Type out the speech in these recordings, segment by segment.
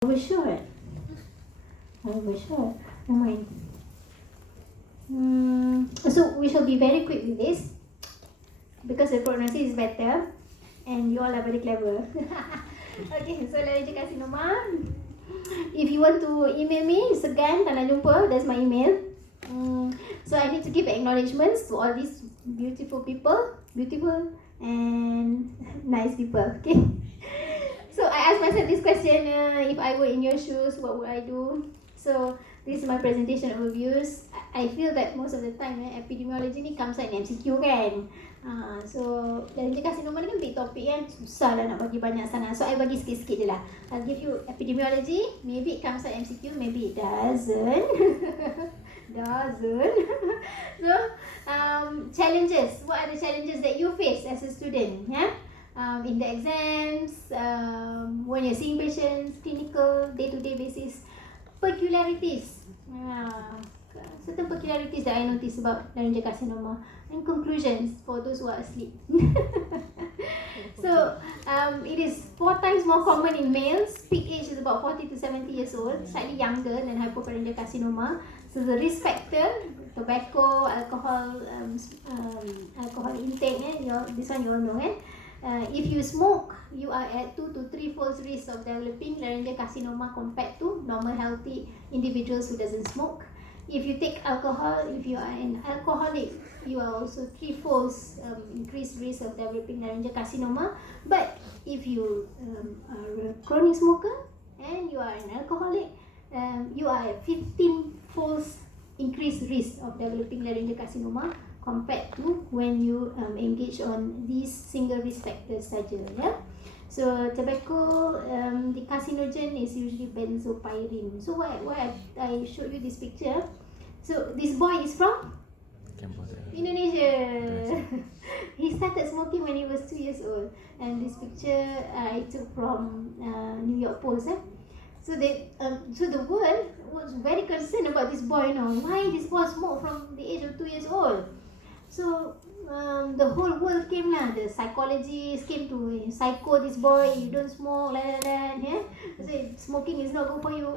Overshot. Overshot. No mind. So we shall be very quick with this because the prognosis is better and you all are very clever. Okay, so laryngeal carcinoma. If you want to email me, segan tak nak jumpa, that's my email. So I need to give acknowledgements to all these beautiful people, beautiful and nice people. Okay. So I asked myself this question: if I were in your shoes, what would I do? So this is my presentation overviews. I feel that most of the time epidemiology ni comes out in MCQ kan. So laryngeal carcinoma ni kan big topic kan, susah lah nak bagi banyak sangat. So I bagi sikit-sikit je lah. I'll give you epidemiology. Maybe it comes out MCQ, maybe it doesn't. So challenges. What are the challenges that you face as a student? Yeah. In the exams, when you're seeing patients, clinical, day-to-day basis, peculiarities. Certain peculiarities that I notice about laryngeal carcinoma, and conclusions for those who are asleep. So it is 4 times more common in males. Peak age is about 40 to 70 years old, slightly younger than hypopharyngeal carcinoma. So the risk factor, tobacco, alcohol, alcohol intake, this one you all know. If you smoke, you are at 2 to 3 fold risk of developing laryngeal carcinoma compared to normal healthy individuals who doesn't smoke. If you take alcohol, if you are an alcoholic, you are also 3 folds increased risk of developing laryngeal carcinoma. But if you are a chronic smoker and you are an alcoholic, you are at 15 folds increased risk of developing laryngeal carcinoma compared to when you engage on these single risk factors saja. Yeah? So tobacco, the carcinogen is usually benzopyrene. So why I showed you this picture? So this boy is from Indonesia. He started smoking when he was 2 years old, and this picture I took from New York Post. So the world was very concerned about this boy. Why this boy smoked from the age of 2 years old? So the whole world came lah. The psychologists came to psycho this boy. You don't smoke like that. Yeah, say smoking is not good for you.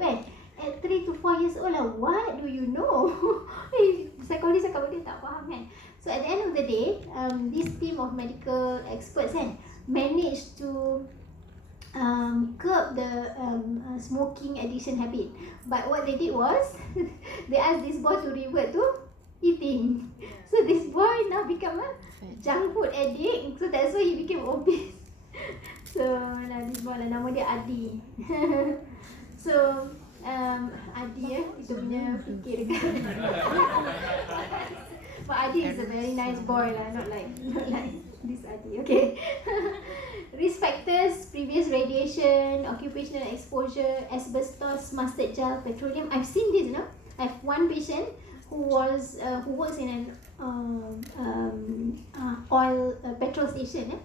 At 3 to 4 years old lah, what do you know? Psychologist cakap dia tak faham kan. So at the end of the day, this team of medical experts managed to curb the smoking addiction habit. But what they did was they asked this boy to revert to eating. So this boy now become a junk food addict. So that's why he became obese. So this boy lah, nama dia Adi. So Adi itu punya fikir dekat. But Adi is a very nice boy lah, not like this Adi. Okay. Risk factors: previous radiation, occupational exposure, asbestos, mustard gel, petroleum. I've seen this, I have one patient who works in an oil petrol station.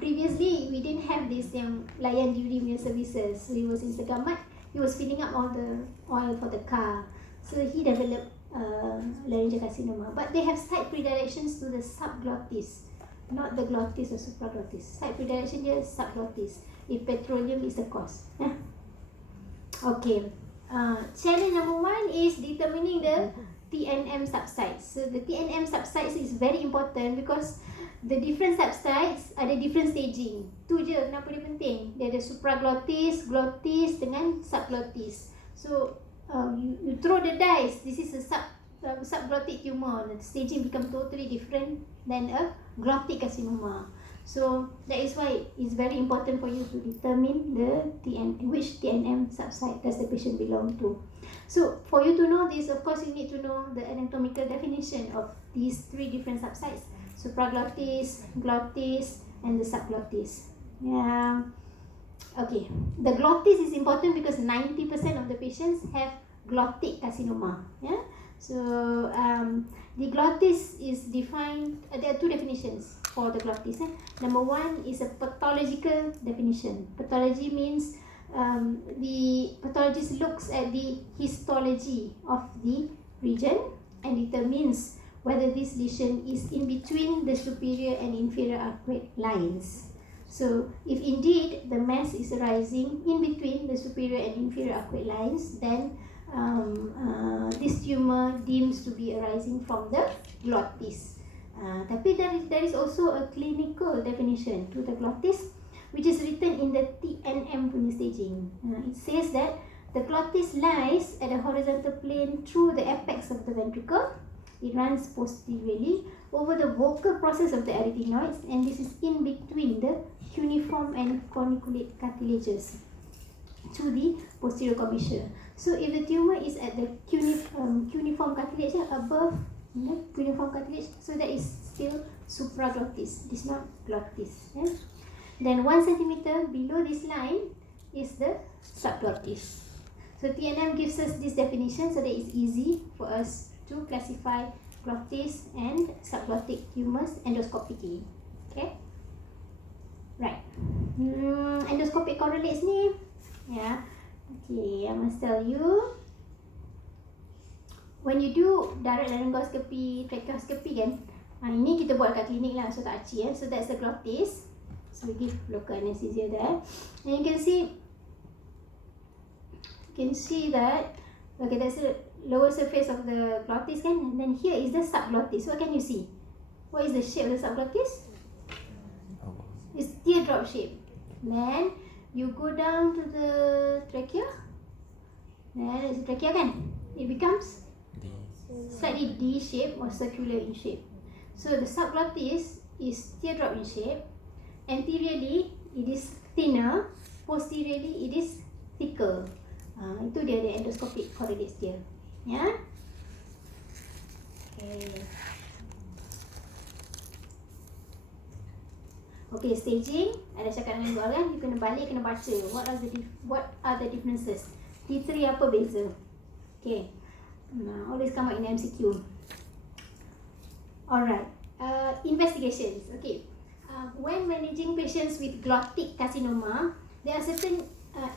Previously we didn't have this yang layan duri punya services. So he was in Segamat. He was filling up all the oil for the car. So he developed laryngeal carcinoma. But they have side predilections to the subglottis, not the glottis or supraglottis. Side predilection dia subglottis if petroleum is the cause. Okay. Challenge number 1 is determining the TNM subsites. So the TNM subsites is very important because the different subsites ada different staging. Tu je kenapa dia penting. Dia ada supraglottis, glottis dengan subglottis. So you throw the dice. This is a subglottic tumor. The staging become totally different than a glottic carcinoma. So that is why it's very important for you to determine which TNM subsite does the patient belong to. So for you to know this, of course you need to know the anatomical definition of these 3 different subsites: supraglottis, glottis and the subglottis. Yeah. Okay. The glottis is important because 90% of the patients have glottic carcinoma. Yeah. So the glottis is defined. There are 2 definitions for the glottis. Number 1 is a pathological definition. Pathology means the pathologist looks at the histology of the region and determines whether this lesion is in between the superior and inferior arcuate lines. So if indeed the mass is arising in between the superior and inferior arcuate lines, then this tumor deems to be arising from the glottis. Tapi there is also a clinical definition to the glottis, which is written in the TNM punya staging. It says that the glottis lies at the horizontal plane through the apex of the ventricle. It runs posteriorly over the vocal process of the arytenoids, and this is in between the cuneiform and corniculate cartilages to the posterior commissure. So if the tumor is at the cuneiform cartilage above the cuneiform cartilage, so that is still supraglottis. It is not glottis. Then 1 centimeter below this line is the subglottis. So TNM gives us this definition so that it's easy for us to classify glottis and subglottic tumors endoscopically. Okay, right. Endoscopic correlates ni, yeah. Okay, I must tell you, when you do direct laryngoscopy, tracheoscopy kan, ini kita buat kat klinik lah, so tak aci So that's the glottis. So we give local anesthesia there, and you can see that, okay, that's the lower surface of the glottis kan, and then here is the subglottis. What can you see? What is the shape of the subglottis? It's teardrop shape. Then you go down to the trachea, then it's the trachea kan, it becomes slightly D shape or circular in shape. So the subglottis is teardrop in shape. Anteriorly it is thinner, posteriorly it is thicker. Itu dia the endoscopic correlates dia. Ya. Okay, staging. Ada cakap dengan luar kan, you kena balik, kena baca what are the differences. T3 apa beza. Okay, always come out in MCQ. Alright, investigations. Okay, when managing patients with glottic carcinoma, there are certain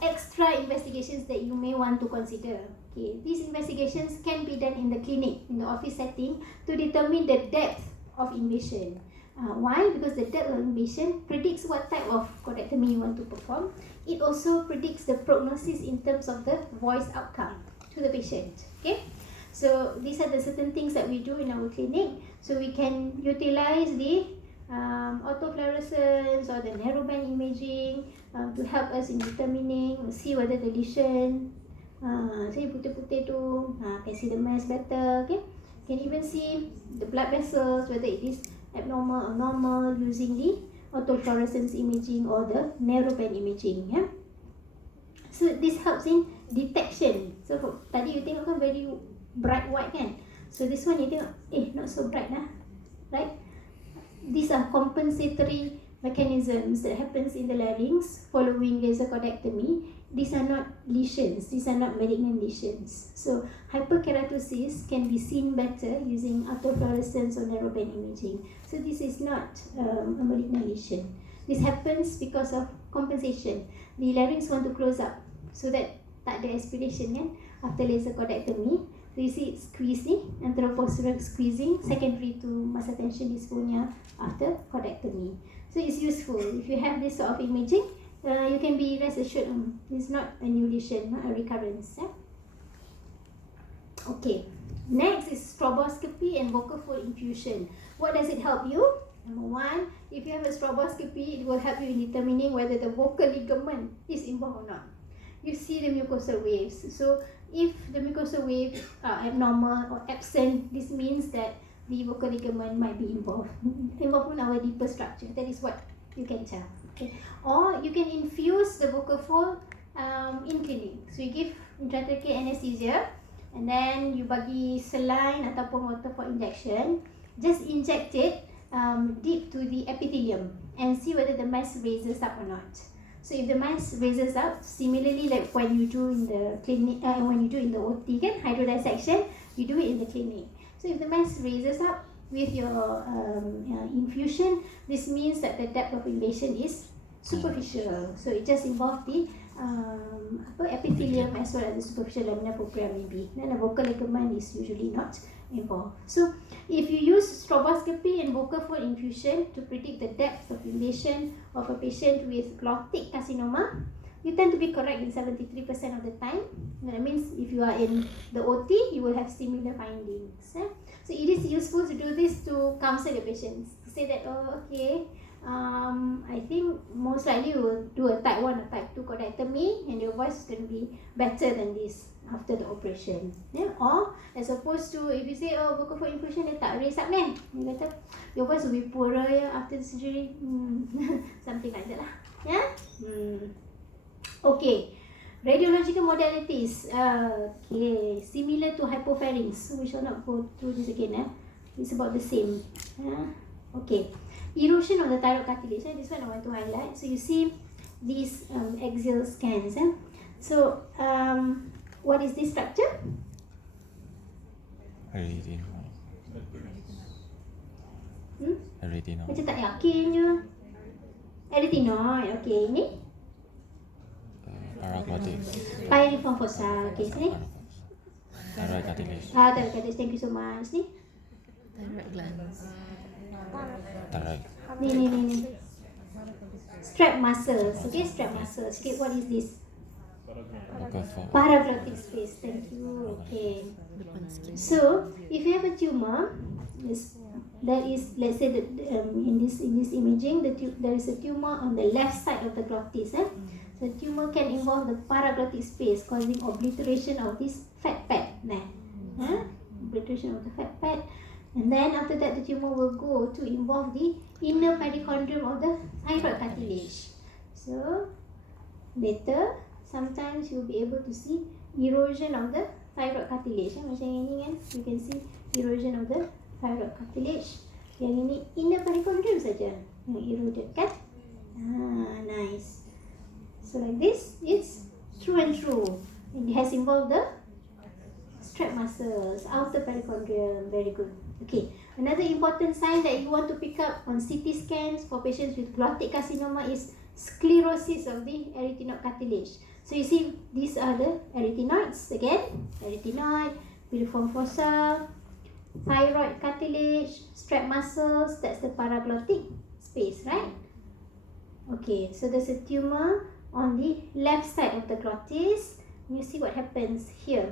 extra investigations that you may want to consider. Okay, these investigations can be done in the clinic, in the office setting, to determine the depth of invasion. Why? Because the depth of invasion predicts what type of correctomy you want to perform. It also predicts the prognosis in terms of the voice outcome to the patient. Okay, so these are the certain things that we do in our clinic. So we can utilize the autofluorescence or the narrowband imaging to help us in determining, see whether the lesion, say putih-putih tu, can see the mass better. Okay, can even see the blood vessels, whether it is abnormal or normal, using the autofluorescence imaging or the narrowband imaging. Yeah. So this helps in detection. So tadi you tengok kan very bright white kan. So this one you tengok, not so bright lah, right? These are compensatory mechanisms that happens in the larynx following laser cordectomy. These are not lesions, these are not malignant lesions. So hyperkeratosis can be seen better using autofluorescence or narrowband imaging. So this is not a malignant lesion. This happens because of compensation. The larynx want to close up so that tak ada aspiration kan after laser cordectomy. So you see it squeeze ni, anteropostural squeezing, secondary to muscle tension dysphonia after cordectomy. So it's useful. If you have this sort of imaging, you can be rest assured it's not a new lesion, not a recurrence. Okay, next is stroboscopy and vocal fold infusion. What does it help you? Number one, if you have a stroboscopy, it will help you in determining whether the vocal ligament is involved or not. You see the mucosal waves. So if the mucosal waves are abnormal or absent, this means that the vocal ligament might be involved in our deeper structure. That is what you can tell. Okay. Or you can infuse the vocal fold in clinic. So you give intratracheal anesthesia, and then you bagi saline ataupun water for injection. Just inject it deep to the epithelium and see whether the mass raises up or not. So if the mass raises up, similarly like when you do in the clinic, when you do in the OT kan, hydrodissection, you do it in the clinic. So if the mass raises up with your infusion, this means that the depth of invasion is superficial. So it just involves the epithelium as well as the superficial lamina propria maybe. Then the vocal ligament is usually not involved. So if you use stroboscopy and vocal fold infusion to predict the depth of invasion of a patient with glottic carcinoma, you tend to be correct in 73% of the time. That means if you are in the OT, you will have similar findings. So it is useful to do this to counsel the patients, to say that, oh, okay, I think most likely you will do a type 1 or type 2 cordectomy and your voice is going to be better than this after the operation. Or as opposed to if you say, oh, vocal fold infusion dia tak raise up kan, dia kata your voice will be poorer after the surgery. Something like that lah. Okay, radiological modalities. Okay, similar to hypopharynx. So we shall not go through this again. It's about the same. Okay, erosion of the thyroid cartilage. This one I want to highlight. So you see these axial scans. So what is this structure? Retinoid. Macam tak yakin je. Arytenoid. Okay, ini Paraglottic. pyriform fossa. Okay, sini. Thyroid cartilage. Thyroid cartilage. Thank you so much. Ni. Thyroid glands. Thyroid. Ni. Strap muscles. Okay, strap muscles. Okay, what is this? Vocal fold. Paraglottic space. Thank you. Okay. So, if you have a tumor, that is, let's say that in this imaging, there is a tumor on the left side of the glottis. The tumor can involve the paraglottic space, causing obliteration of this fat pad. Obliteration of the fat pad. And then after that, the tumor will go to involve the inner perichondrium of the thyroid cartilage. So, later, sometimes you'll be able to see erosion of the thyroid cartilage. Macam ini kan, you can see erosion of the thyroid cartilage. Yang ini inner perichondrium saja yang eroded kan. Nice. So like this, it's true and true. It has involved the strap muscles, outer perichondrium. Very good. Okay, another important sign that you want to pick up on CT scans for patients with glottic carcinoma is sclerosis of the arytenoid cartilage. So you see, these are the arytenoids again. Arytenoid, pyriform fossa, thyroid cartilage, strap muscles. That's the paraglottic space, right? Okay, so there's a tumor on the left side of the glottis. You see what happens here.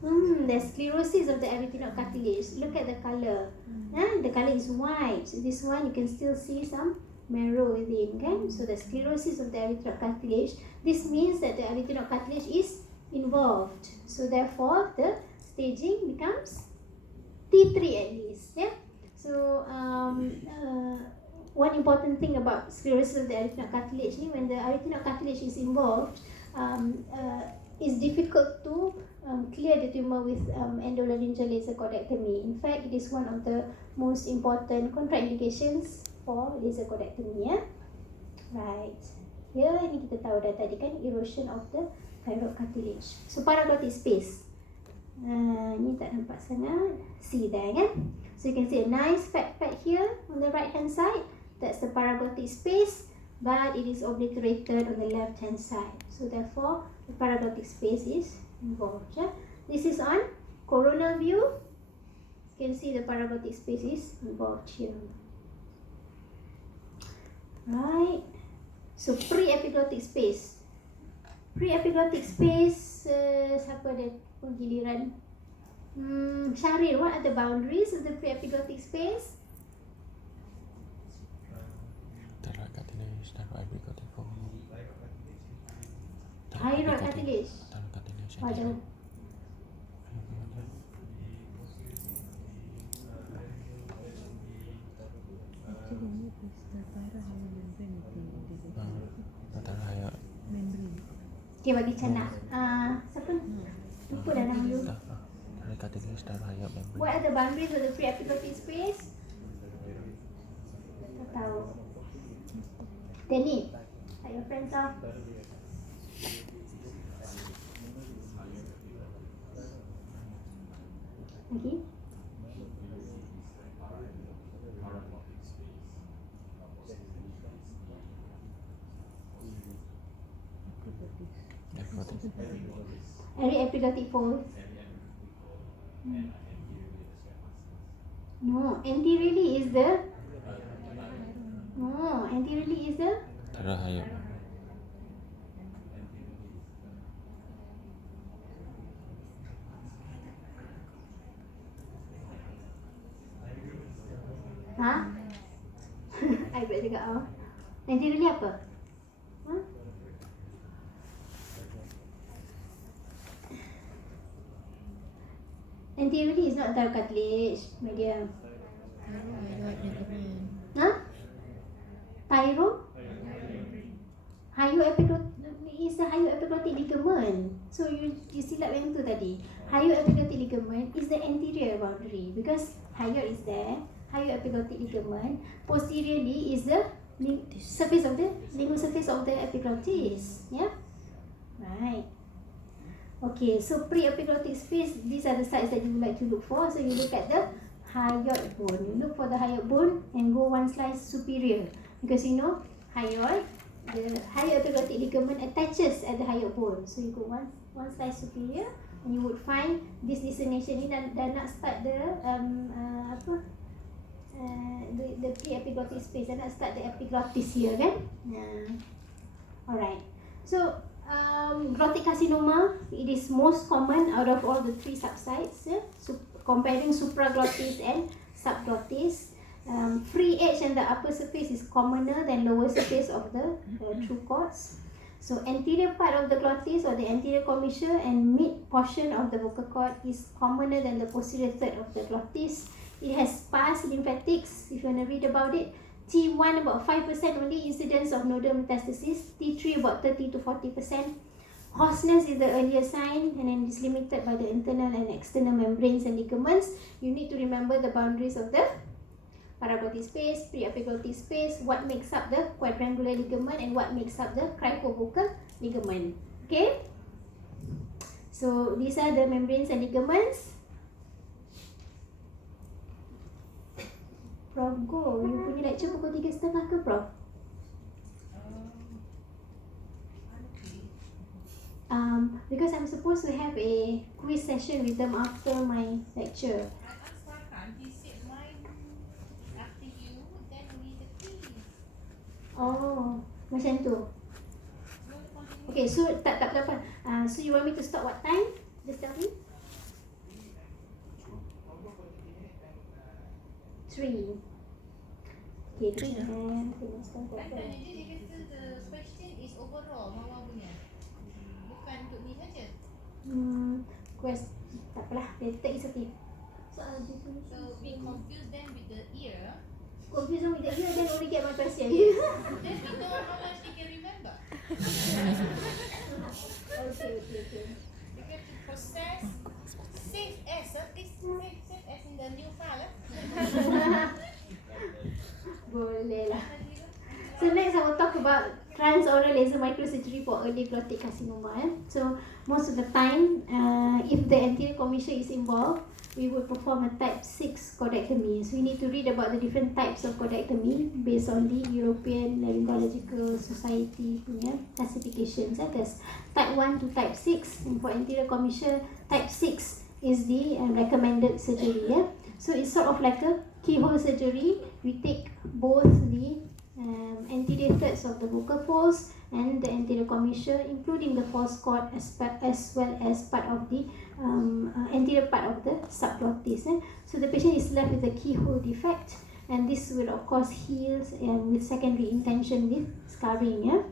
There's sclerosis of the arytenoid cartilage. Look at the color. The color is white. So this one you can still see some marrow within. Okay? So the sclerosis of the arytenoid cartilage. This means that the arytenoid cartilage is involved. So therefore the staging becomes T3 at least. Yeah. So one important thing about sclerosis of the arytenoid cartilage, when the arytenoid cartilage is involved, it's difficult to clear the tumor with endolaryngeal laser cordectomy. In fact, it is one of the most important contraindications for laser cordectomy. Right. Here, ini kita tahu dah tadi kan, erosion of the thyroid cartilage. So, paraglottic space. Ni tak nampak sangat. See there kan? So, you can see a nice fat pad here on the right hand side. That's the paraglottic space, but it is obliterated on the left hand side. So, therefore, the paraglottic space is involved. This is on coronal view. You can see the paraglottic space is involved here. Right. So pre-epiglottic space. Pre-epiglottic space, siapa ada penggiliran? Syaril, what are the boundaries of the pre-epiglottic space? Thyroid cartilage, thyroid epiglottic fold. Thyroid cartilage. Thyroid cartilage. Jangan. Okay, bagi canak. Siapa? Lupa dah nama dulu. Thyroid cartilage, thyroid membrane. What are the boundaries of the pre-epiglottic space? Tak tahu. Danny, are your friends off? Okay. Every epiglottic fold. No, anteriorly is the. No, anteriorly is the. Terahayap. Ha? I buat juga oh. Anteriorly apa? Ha? Anteriorly is not thyroid cartilage, my dear. Ha? Thyro? Hyoepiglottic is the hyoepiglottic ligament. So you silap yang tu tadi. Hyoepiglottic ligament is the anterior boundary because hyoid is there. Hyoepiglottic ligament. Posteriorly is the surface of the lingual surface of the epiglottis. Yeah. Right. Okay. So pre-epiglottic space. These are the sites that you would like to look for. So you look at the hyoid bone. You look for the hyoid bone and go one slice superior because you know hyoid. The hyoepiglottic ligament attaches at the hyoid bone. So you go one slice superior and you would find this destination ni dah nak start the the pre-epiglottic space. Dah nak start the epiglottis here kan? Alright. So glottic carcinoma, it is most common out of all the three subsites. Comparing supraglottis and subglottis. Free edge and the upper surface is commoner than lower surface of the true cords. So anterior part of the glottis or the anterior commissure and mid portion of the vocal cord is commoner than the posterior third of the glottis. It has sparse lymphatics, if you want to read about it. T1 about 5% only incidence of nodal metastasis. T3 about 30 to 40%. Hoarseness is the earlier sign and then is limited by the internal and external membranes and ligaments. You need to remember the boundaries of the paraglottic space, pre-epiglottic space, what makes up the quadrangular ligament and what makes up the cricovocal ligament. Okay? So these are the membranes and ligaments. Prof, go. You punya lecture pukul 3:30 ke, Prof? Because I'm supposed to have a quiz session with them after my lecture. Oh, macam tu. Okay, so tak apa. So you want me to start what time? Just tell me. 3. Okay, 3. Dan tadi dia kata the question is overall Mawar punya. Bukan untuk ni saja. Tak apalah, later is okay. So we confuse them with the ear. Confuse them with the ear, then only get my question. Then we know how much they can remember. Okay. Because to process, save as, save as in the new file. Boleh lah. So next I will talk about transoral laser microsurgery for early glottic carcinoma. So most of the time, if the anterior commissure is involved, we would perform a type 6 cordectomy. So you need to read about the different types of cordectomy based on the European Laryngological Society punya classifications. There's type 1 to type 6, and for anterior commissure, type 6 is the recommended surgery. So it's sort of like a keyhole surgery. We take both the anterior thirds of the vocal folds and the anterior commissure, including the false cord as well as part of the anterior part of the subglottis. So the patient is left with a keyhole defect, and this will of course heal with secondary intention with scarring.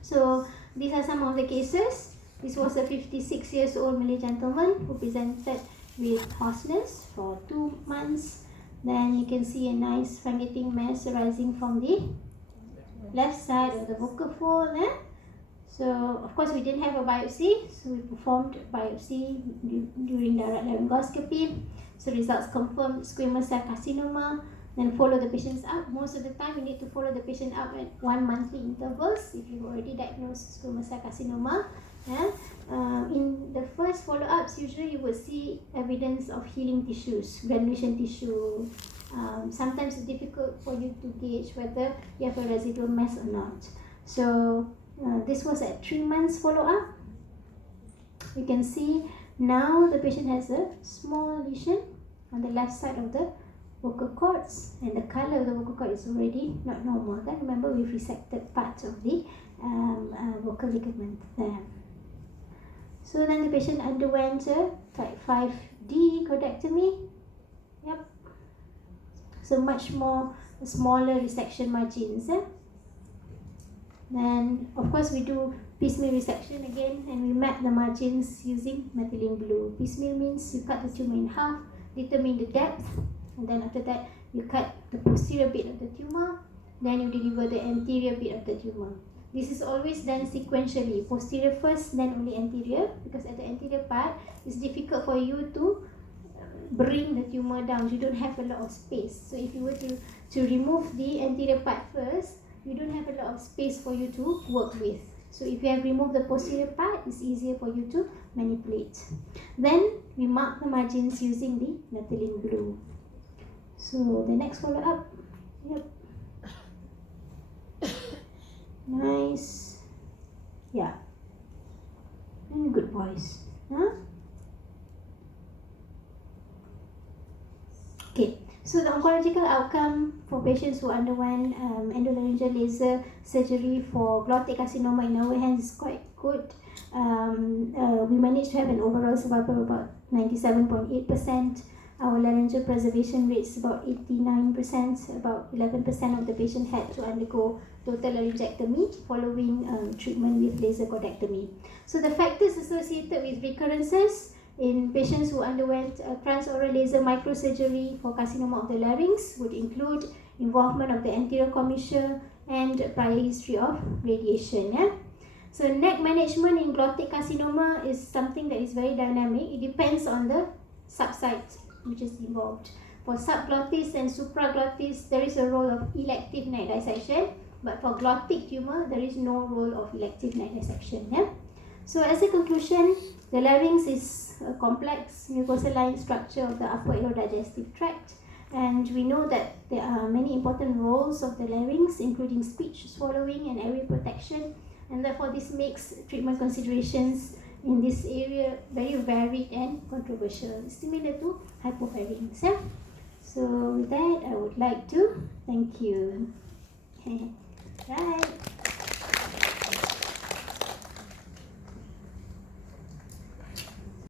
So these are some of the cases. This was a 56 years old Malay gentleman who presented with hoarseness for 2 months. Then you can see a nice fungating mass arising from the left side of the vocal fold. So of course we didn't have a biopsy, so we performed biopsy during direct laryngoscopy. So results confirmed squamous cell carcinoma. Then follow the patients up. Most of the time we need to follow the patient up at 1 monthly intervals if you've already diagnosed squamous cell carcinoma. In the first follow-ups, usually you will see evidence of healing tissues, granulation tissue. Sometimes it's difficult for you to gauge whether you have a residual mass or not. So This was at 3 months follow-up. You can see now the patient has a small lesion on the left side of the vocal cords, and the color of the vocal cord is already not normal. Kan? Remember, we've resected part of the vocal ligament there. So then the patient underwent a type 5D cordectomy. Yep. So much more smaller resection margins. Then of course we do piecemeal resection again, and we map the margins using methylene blue. Piecemeal means you cut the tumor in half, determine the depth, and then after that you cut the posterior bit of the tumor, then you deliver the anterior bit of the tumor. This is always done sequentially, posterior first, then only anterior, because at the anterior part it's difficult for you to bring the tumor down. You don't have a lot of space. So if you were to remove the anterior part first, you don't have a lot of space for you to work with. So if you have removed the posterior part, it's easier for you to manipulate. Then we mark the margins using the methylene blue. So the next follow-up. Yep. Nice. Yeah. And good boys. Huh? Okay. So the oncological outcome for patients who underwent endolaryngeal laser surgery for glottic carcinoma in our hands is quite good. We managed to have an overall survival of about 97.8%. Our laryngeal preservation rate is about 89%. About 11% of the patient had to undergo total laryngectomy following treatment with laser cordectomy. So the factors associated with recurrences in patients who underwent transoral laser microsurgery for carcinoma of the larynx would include involvement of the anterior commissure and prior history of radiation. Yeah? So neck management in glottic carcinoma is something that is very dynamic. It depends on the subsite which is involved. For subglottis and supraglottis, there is a role of elective neck dissection, but for glottic tumor, there is no role of elective neck dissection. Yeah? So as a conclusion, the larynx is a complex mucosaline structure of the upper aerodigestive tract, and we know that there are many important roles of the larynx, including speech, swallowing, and airway protection, and therefore this makes treatment considerations in this area very varied and controversial, similar to hypopharynx. Yeah? So with that, I would like to thank you. Right.